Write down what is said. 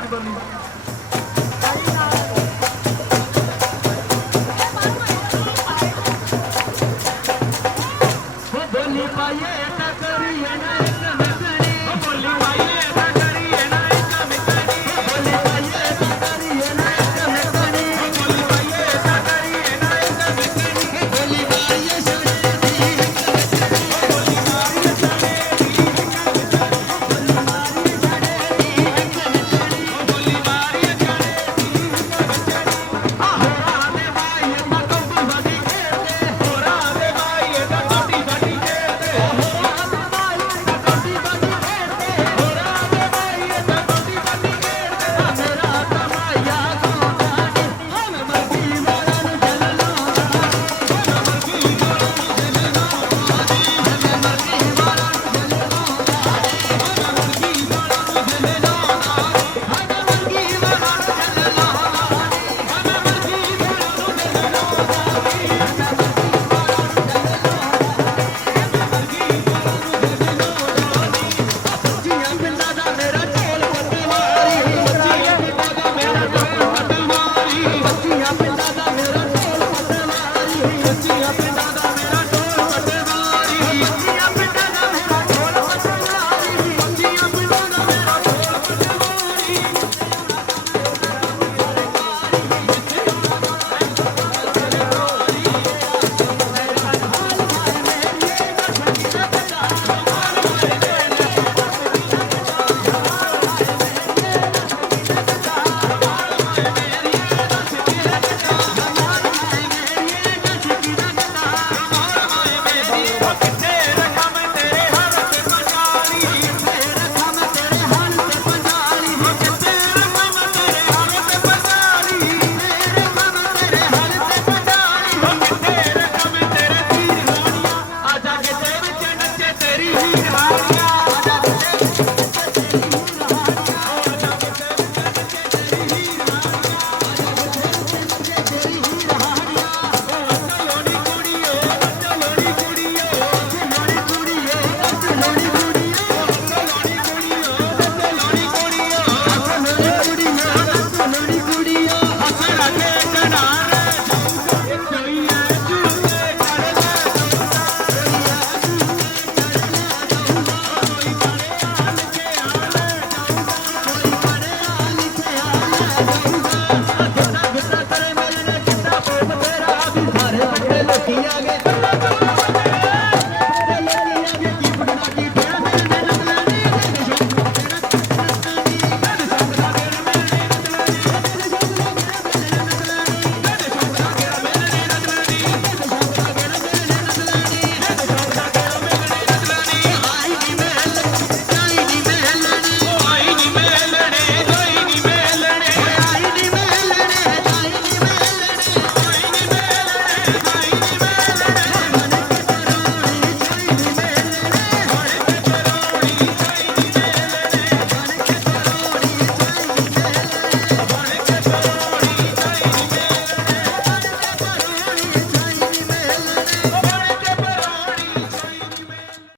पानी पर्ने